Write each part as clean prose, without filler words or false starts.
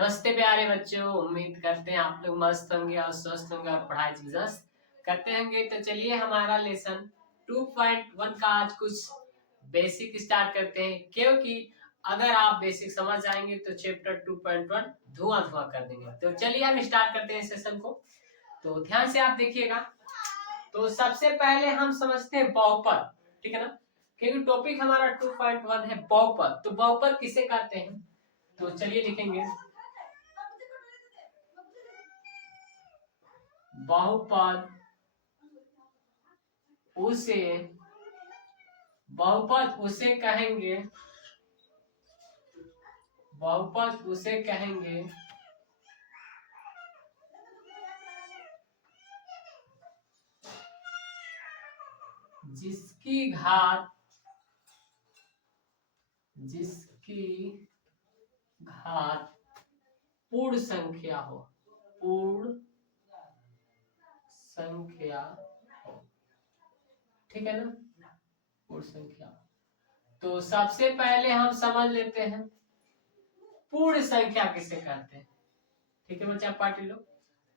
नमस्ते प्यारे बच्चों, उम्मीद करते हैं आप लोग मस्त होंगे और स्वस्थ होंगे और पढ़ाई जबरदस्त करते होंगे। तो चलिए हमारा लेसन 2.1 का आज कुछ बेसिक स्टार्ट करते हैं, क्योंकि अगर आप बेसिक समझ जाएंगे तो चैप्टर 2.1 धुआं धुआं कर देंगे। तो चलिए हम स्टार्ट करते हैं सेशन को। तो ध्यान से आप देखिएगा। तो सबसे पहले हम समझते हैं बहुपद, ठीक है ना, क्योंकि टॉपिक हमारा 2.1 है बहुपद। तो बहुपद किसे कहते हैं, तो चलिए लिखेंगे बहुपद उसे बहुपद उसे कहेंगे बहुपद उसे कहेंगे जिसकी घात पूर्ण संख्या हो, पूर्ण संख्या हो, ठीक है ना, पूर्ण संख्या। तो सबसे पहले हम समझ लेते हैं पूर्ण संख्या किसे कहते हैं, ठीक है बच्चा पार्टी लो।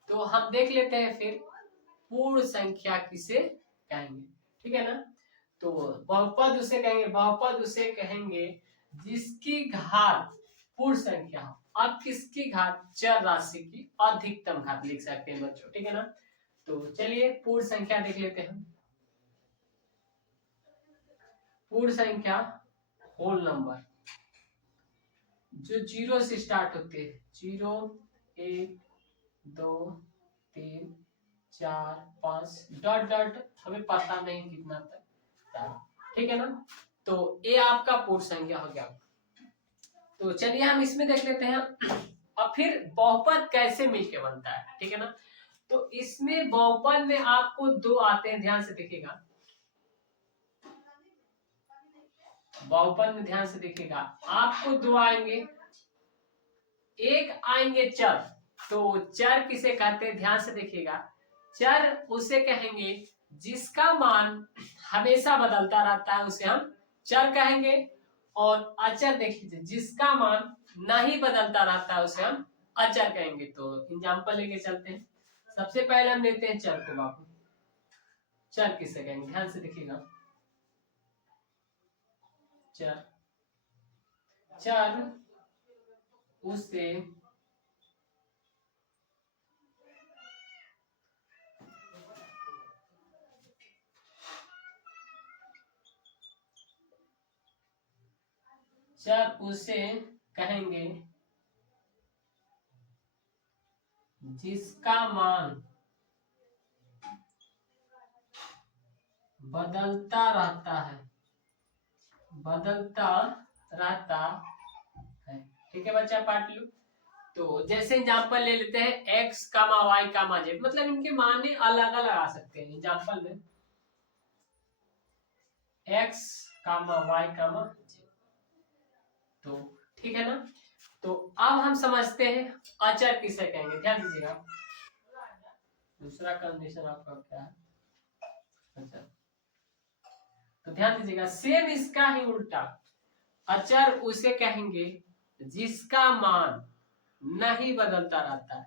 तो हम देख लेते हैं फिर पूर्ण संख्या किसे कहेंगे, ठीक है ना। तो बहुपद उसे कहेंगे जिसकी घात पूर्ण संख्या हो। अब किसकी घात, चर राशि की अधिकतम घात लिख सकते हैं बच्चों, ठीक है ना। तो चलिए पूर्ण संख्या देख लेते हैं। पूर्ण संख्या होल नंबर जो जीरो से स्टार्ट होते हैं, 0 1 2 3 4 5 डॉट डॉट, हमें पता नहीं कितना तक, ठीक है ना। तो ये आपका पूर्ण संख्या हो गया। तो चलिए हम इसमें देख लेते हैं अब फिर बहुपद कैसे मिलके बनता है, ठीक है ना। तो इसमें बहुपद में आपको दो आते हैं, ध्यान से देखिएगा। बहुपद में ध्यान से देखिएगा, आपको दो आएंगे, एक आएंगे चर। तो चर किसे कहते हैं, ध्यान से देखिएगा। चर उसे कहेंगे जिसका मान हमेशा बदलता रहता है, उसे हम चर कहेंगे। और अचर देखिए, जिसका मान नहीं बदलता रहता है उसे हम अचर कहेंगे। तो एग्जाम्पल लेके चलते हैं। सबसे पहले हम लेते हैं चर को। बापू चर किसे कहेंगे, ध्यान से देखिएगा। चर चर उसे कहेंगे जिसका मान बदलता रहता है, ठीक है बच्चा पार्ट लो। तो जैसे एग्जांपल ले लेते हैं x कामा y कामा z, मतलब इनके माने अलग अलग आ सकते हैं। एग्जांपल में x कामा y कामा z, तो ठीक है ना। तो अब हम समझते हैं अचर किसे कहेंगे, ध्यान दीजिएगा। दूसरा कंडीशन आपका क्या है, अचर। तो ध्यान दीजिएगा, सेम इसका ही उल्टा, अचर उसे कहेंगे जिसका मान नहीं बदलता रहता है।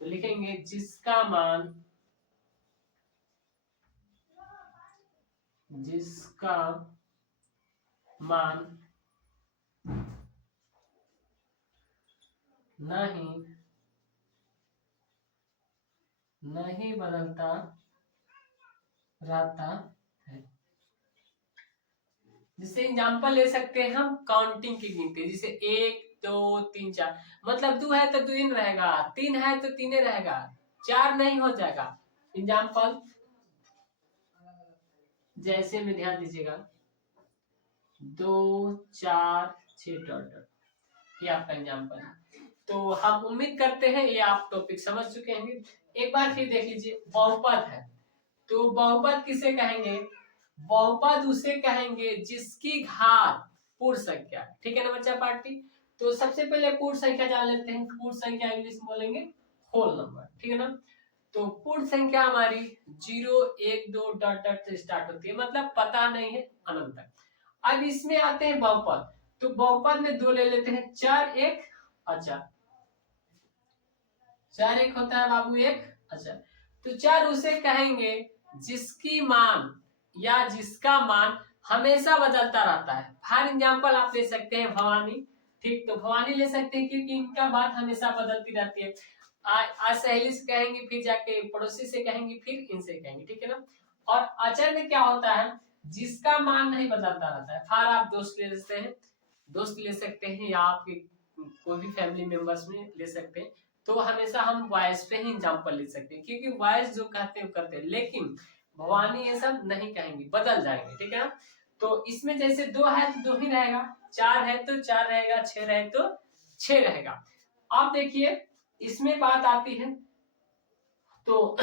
तो लिखेंगे जिसका मान नहीं बदलता रहता है। जिससे एग्जांपल ले सकते हैं हम काउंटिंग की गिनती, जैसे 1 2 3 4, मतलब 2 है तो 2 रहेगा, 3 है तो 3 रहेगा, 4 नहीं हो जाएगा। एग्जांपल जैसे में ध्यान दीजिएगा 2 4 6 डॉट डॉट, ये आपका एग्जांपल है। तो हम उम्मीद करते हैं ये आप टॉपिक समझ चुके हैं। एक बार फिर देख लीजिए, बहुपद है तो बहुपद किसे कहेंगे, बहुपद उसे कहेंगे जिसकी घात पूर्ण संख्या, ठीक है ना बच्चा पार्टी। तो सबसे पहले पूर्ण संख्या जान लेते हैं। पूर्ण संख्या इंग्लिश में बोलेंगे होल नंबर, ठीक है ना। तो पूर्ण संख्या हमारी 0 1 2 डॉट डॉट से स्टार्ट होती है, मतलब पता नहीं है अनंत तक। अब इसमें आते हैं बहुपद। तो बहुपद में दो ले लेते हैं, चर एक अचर। 4 एक होता है बाबू एक। अच्छा, तो 4 उसे कहेंगे जिसकी मान या जिसका मान हमेशा बदलता रहता है। फॉर एग्जाम्पल आप ले सकते हैं भवानी, ठीक, तो भवानी ले सकते हैं क्योंकि इनका बात हमेशा बदलती रहती है। आज सहेली से कहेंगे, फिर जाके पड़ोसी से कहेंगे, फिर इनसे कहेंगे, ठीक है ना। और अचर में क्या होता है, जिसका मान नहीं बदलता रहता है। फार आप दोस्त ले सकते हैं, दोस्त ले सकते हैं, या आपके कोई भी फैमिली मेंबर्स में ले सकते हैं। तो हमेशा हम वॉइस पे ही एग्जाम्पल ले सकते हैं, क्योंकि वॉइस जो कहते हैं वो करते हैं। लेकिन भवानी ये सब नहीं कहेंगे, बदल जाएंगे, ठीक है ना। तो इसमें जैसे 2 है तो 2 ही रहेगा, 4 है तो 4 रहेगा, 6 रहे तो 6 रहेगा। अब देखिए इसमें बात आती है, तो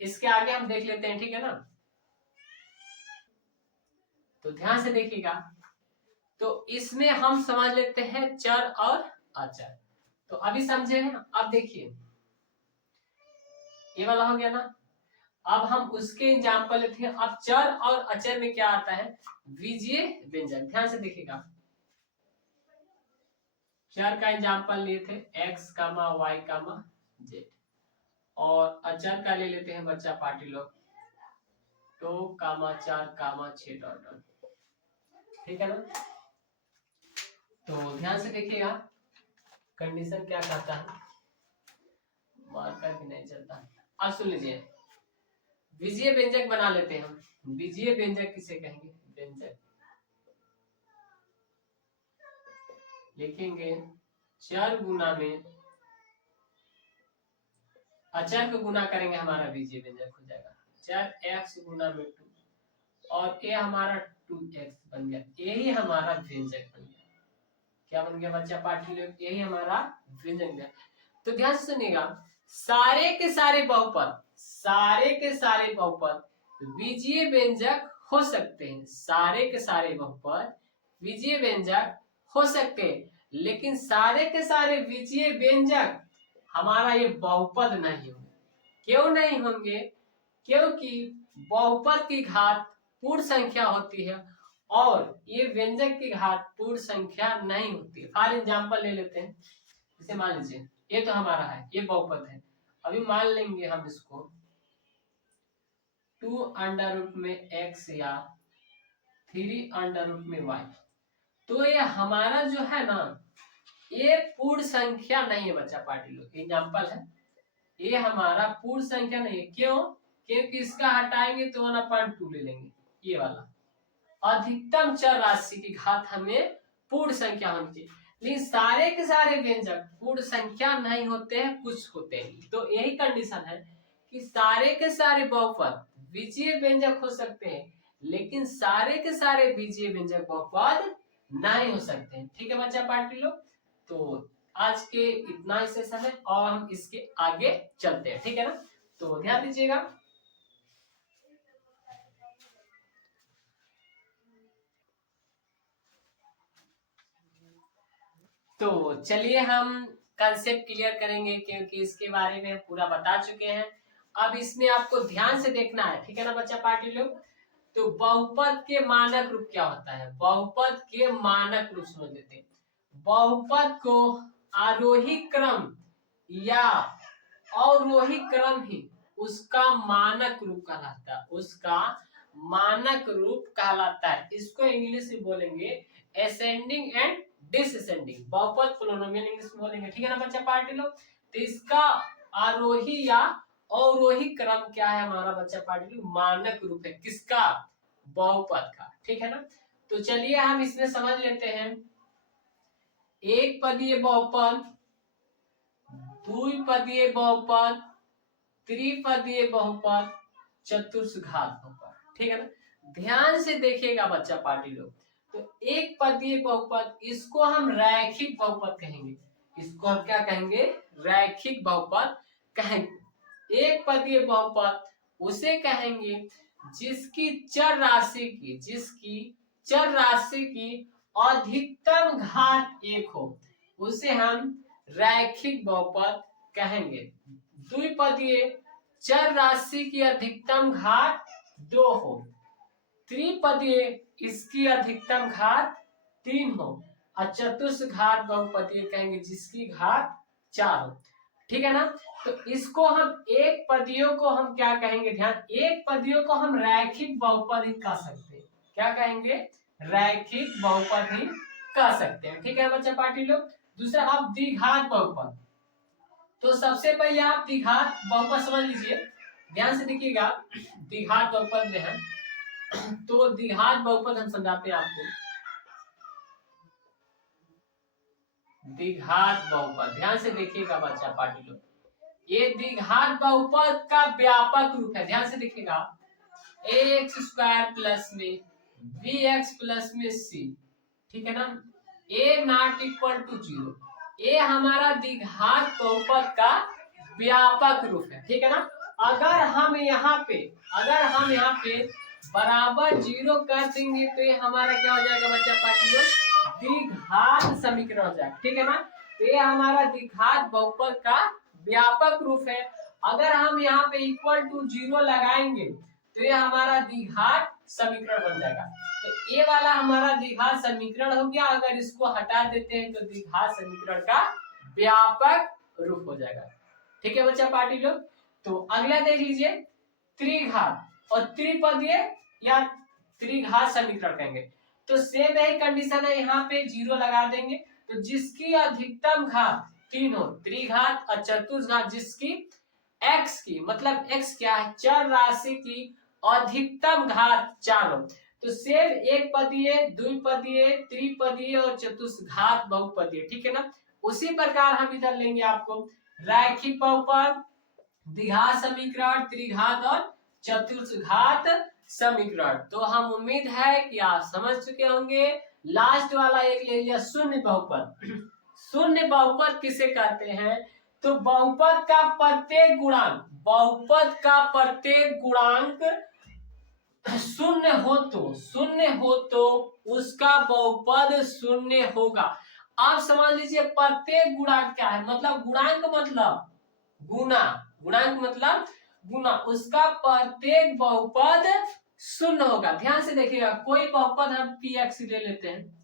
इसके आगे हम देख लेते हैं, ठीक है ना। तो ध्यान से देखिएगा, तो इसमें हम समझ लेते हैं चर और अचर। तो अभी समझे हैं। अब देखिए ये वाला हो गया ना। अब हम उसके एग्जाम्पल लेते हैं। अब चर और अचर में क्या आता है, बीजीय व्यंजक। ध्यान से देखिएगा, चर का एग्जाम्पल लिए थे x कामा y कामा z, और अचर का ले लेते हैं बच्चा पार्टी लोग 2 कामा 4 कामा 6 डॉट डॉट, ठीक है ना। तो ध्यान से देखिएगा कंडीशन क्या कहता है, मार्कर भी नहीं चलता। अब सुन लीजिए, बीजीय व्यंजक बना लेते हैं हम। बीजीय व्यंजक किसे कहेंगे, व्यंजक लिखेंगे चर गुना में अचर को गुना करेंगे, हमारा बीजीय व्यंजक हो जाएगा चर x गुना में 2, और ये हमारा 2x बन गया। यही हमारा व्यंजक बन गया। क्या बन गया बच्चा पाठी लोग, यही हमारा व्यंजक बन गया। तो ध्यान से सुनिएगा, सारे के सारे बहुपद, सारे के सारे बहुपद बीजीय व्यंजक हो सकते हैं। सारे के सारे बहुपद बीजीय व्यंजक हो सकते हैं, लेकिन सारे के सारे बीजीय व्यंजक हमारा ये बहुपद नहीं होंगे। क्यों नहीं होंगे, क्योंकि बहुपद की घात पूर्ण संख्या होती है और ये व्यंजक की घात पूर्ण संख्या नहीं होती। फॉर एग्जाम्पल ले लेते हैं, इसे मान लीजिए ये तो हमारा है, ये बहुपद है। अभी मान लेंगे हम इसको 2 अंडर रूट में x या 3 अंडर रूट में y। तो ये हमारा जो है ना, ये पूर्ण संख्या नहीं है बच्चा पार्टी लोग, एग्जाम्पल है, ये हमारा पूर्ण संख्या नहीं है। क्यों, क्योंकि इसका हटाएंगे तो 1/2 ले लेंगे, ये वाला। अधिकतम चर राशि की घात हमें पूर्ण संख्या होनी चाहिए, लेकिन सारे के सारे व्यंजक पूर्ण संख्या नहीं होते हैं, कुछ होते हैं। तो यही कंडीशन है कि सारे के सारे बहुपद बीजीय व्यंजक हो सकते हैं, लेकिन सारे के सारे बीजीय व्यंजक बहुपद नहीं हो सकते हैं, ठीक है बच्चा पार्टी लोग। तो आज के इतना ही सेशन है और हम इसके आगे चलते हैं, ठीक है ना। तो ध्यान दीजिएगा, तो चलिए हम कंसेप्ट क्लियर करेंगे, क्योंकि इसके बारे में पूरा बता चुके हैं। अब इसमें आपको ध्यान से देखना है, ठीक है ना बच्चा पार्टी लोग। तो बहुपद के मानक रूप क्या होता है, बहुपद के मानक रूप समझ लेते हैं। बहुपद को आरोही क्रम या अवरोही क्रम ही उसका मानक रूप कहलाता है, उसका मानक रूप कहलाता है। इसको इंग्लिश में बोलेंगे असेंडिंग एंड डिसअसेंडिंग, बहुपद पोलिनोमियल इंग्लिश में बोलेंगे, ठीक है ना बच्चा पार्टी लोग। तो इसका आरोही या अवरोही क्रम क्या है हमारा बच्चा पार्टी लोग, मानक रूप है किसका, बहुपद का, ठीक है ना। तो चलिए हम इसमें समझ लेते हैं। एक पदीय बहुपद, द्विपदीय बहुपद, त्रिपदीय बहुपद, चतुर्थघात बहुपद, ठीक है ना। ध्यान से देखिएगा बच्चा पार्टी लोग, तो एक पदीय बहुपद इसको हम रैखिक बहुपद कहेंगे, इसको हम क्या कहेंगे, रैखिक बहुपद कहेंगे। एक पदीय बहुपद उसे कहेंगे जिसकी चर राशि की, जिसकी चर राशि की अधिकतम घात 1 हो, उसे हम रैखिक बहुपद कहेंगे। द्विपदीय चर राशि की अधिकतम घात 2 हो, त्रिपदीय इसकी अधिकतम घात 3 हो, और चतुर्थ घात बहुपदीय कहेंगे जिसकी घात 4 हो, ठीक है ना। तो इसको हम एक पदियों को हम क्या कहेंगे, ध्यान, एक पदियों को हम रैखिक बहुपद ही कह सकते हैं। क्या कहेंगे, रैखिक बहुपद ही कह सकते हैं। ठीक है बच्चा पार्टी लोग। दूसरा आप द्विघात बहुपद, तो सबसे पहले आप द्विघात बहुपद समझ लीजिए, ध्यान से देखिएगा। द्विघात बहुपद में है, तो द्विघात बहुपद हम समझाते हैं आपको। द्विघात बहुपद ध्यान से देखिएगा बच्चा पार्टी लोग, ये द्विघात बहुपद का व्यापक रूप है। ध्यान से देखिएगा, ax स्क्वायर प्लस में bx प्लस में c, ठीक है ना, a नॉट इक्वल टू 0, ये हमारा द्विघात बहुपद का व्यापक रूप है। ठीक है ना। अगर हम यहाँ पे बराबर 0 कर देंगे तो ये हमारा क्या हो जाएगा बच्चा पार्टियों, द्विघात समीकरण हो जाएगा। ठीक है ना। तो ये हमारा द्विघात बहुपद का व्यापक रूप है। अगर हम यहाँ पे इक्वल टू 0 लगाएंगे तो ये हमारा द्विघात समीकरण बन जाएगा। तो ये वाला हमारा द्विघात समीकरण हो गया। अगर इसको हटा देते हैं तो द्विघात समीकरण का व्यापक रूप हो जाएगा। ठीक है बच्चा पार्टी लोग। तो अगला देख लीजिए, त्रिघात और त्रिपदीय या त्रिघात समीकरण कहेंगे। तो सेम यही कंडीशन है, यहाँ पे 0 लगा देंगे तो जिसकी अधिकतम घात 3 हो, त्रिघात और चतुर्घात जिसकी x की, मतलब x क्या है, चर राशि की अधिकतम घात 4 हो, तो सेम एक पदीय, द्विपदीय, त्रिपदीय और चतुर्घात बहुपदीय। ठीक है ना। उसी प्रकार हम इधर लेंगे आपको रैखिक बहुपद, द्विघात समीकरण, त्रिघात और चतुर्घात समीकरण। तो हम उम्मीद है कि आप समझ चुके होंगे। लास्ट वाला एक ले लिया शून्य बहुपद। शून्य बहुपद किसे कहते हैं, तो बहुपद का प्रत्येक गुणांक, बहुपद का प्रत्येक गुणांक शून्य हो तो उसका बहुपद शून्य होगा। आप समझ लीजिए प्रत्येक गुणांक क्या है, मतलब गुणांक मतलब गुना, गुणांक मतलब गुना, उसका प्रत्येक बहुपद शून्य होगा। ध्यान से देखिएगा, कोई बहुपद हम px ले लेते हैं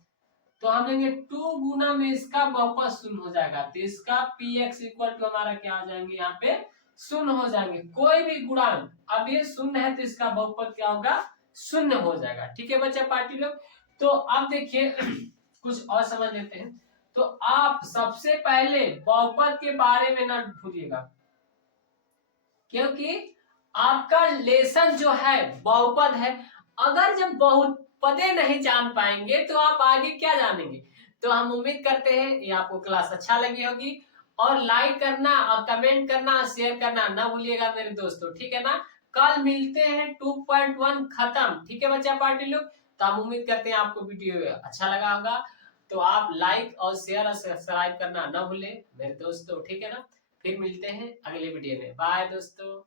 तो हम लेंगे 2 गुना में इसका बहुपद शून्य हो जाएगा, तो इसका px इक्वल टू हमारा क्या हो जाएंगे, यहाँ पे शून्य हो जाएंगे। कोई भी गुणांक अब ये शून्य है तो इसका बहुपद क्या होगा, शून्य हो जाएगा। ठीक है बच्चा पार्टी लोग। तो अब देखिए कुछ और समझ लेते हैं। तो आप सबसे पहले बहुपद के बारे में ना भूलिएगा, क्योंकि आपका लेसन जो है बहुपद है। अगर जब बहुपदे नहीं जान पाएंगे तो आप आगे क्या जानेंगे। तो हम उम्मीद करते हैं ये आपको क्लास अच्छा लगी होगी, और लाइक करना और कमेंट करना, शेयर करना ना भूलिएगा मेरे दोस्तों। ठीक है ना। कल मिलते हैं 2.1 खत्म। ठीक है बच्चा पार्टी लोग। तो हम उम्मीद करते हैं आपको वीडियो अच्छा लगा होगा, तो आप लाइक और शेयर और सब्सक्राइब करना ना भूलें मेरे दोस्तों। ठीक है ना। फिर मिलते हैं अगले वीडियो में। बाय दोस्तों।